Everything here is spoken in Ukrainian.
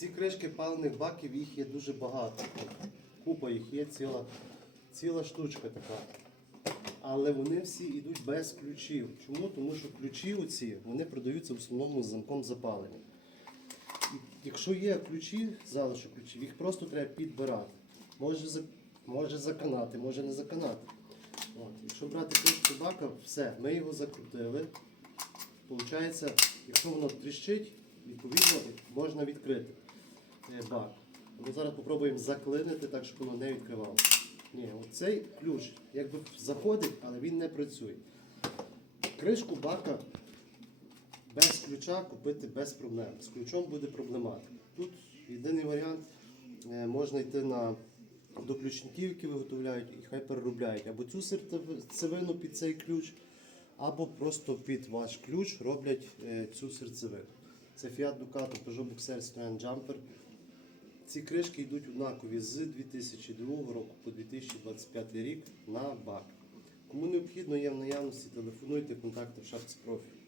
ці кришки паливних баків, їх є дуже багато. Купа їх є, ціла, ціла штучка така. Але вони всі йдуть без ключів. Чому? Тому що ключі оці, вони продаються в основному з замком запалення. І Якщо є ключі, залишок ключів, їх просто треба підбирати. Може, може заканати, може не заканати. От. Якщо брати кришку бака, все, ми його закрутили. Получається, якщо воно тріщить, відповідно можна відкрити бак. Ми зараз спробуємо заклинити так, щоб воно не відкривало. Ні, цей ключ якби заходить, але він не працює. Кришку бака без ключа купити без проблем. З ключом буде проблематика. Тут єдиний варіант, е, можна йти на, до ключників, які виготовляють, і хай переробляють або цю серцевину під цей ключ, або просто під ваш ключ роблять е, цю серцевину. Це Fiat Ducato Peugeot Boxer Citroen Jumper. Ці кришки йдуть однакові з 2002 року по 2025 рік на бак. Кому необхідно є в наявності, телефонуйте, контакти в шапці профілю.